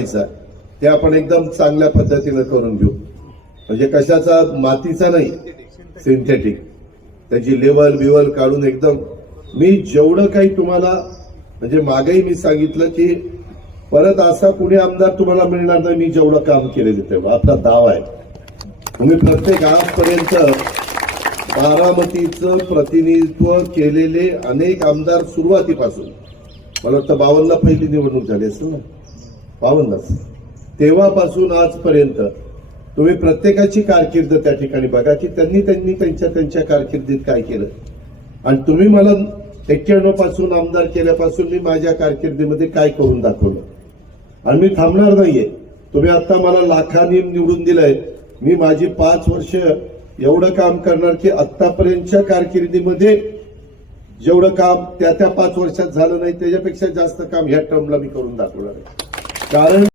ते आपण एकदम चांगल्या पद्धतीने करून घेऊ. म्हणजे कशाचा मातीचा नाही, सिंथेटिक, त्याची लेवल बिवल काढून एकदम. मी जेवढं काही तुम्हाला म्हणजे मागेही मी सांगितलं की परत असा कुणी आमदार तुम्हाला मिळणार नाही मी जेवढं काम केलेलं तेवढं आपला दाव आहे. तुम्ही प्रत्येक आजपर्यंत बारामतीचं प्रतिनिधित्व केलेले अनेक आमदार सुरुवातीपासून, मला वाटतं 52ला पहिली निवडणूक झाली असेल ना, 52च, तेव्हापासून आजपर्यंत तुम्ही प्रत्येकाची कारकीर्द त्या ठिकाणी बघा की त्यांनी त्यांच्या कारकिर्दीत काय केलं. आणि तुम्ही मला 91 पासून आमदार केल्यापासून मी माझ्या कारकिर्दीमध्ये काय करून दाखवलं. आणि मी थांबणार नाहीये. तुम्ही आता मला लाखांनी निवडून दिलंय, मी माझी 5 वर्ष एवढं काम करणार की आतापर्यंतच्या कारकिर्दीमध्ये जेवढं काम त्या 5 वर्षात झालं नाही त्याच्यापेक्षा जास्त काम ह्या टर्मला मी करून दाखवणार आहे. कारण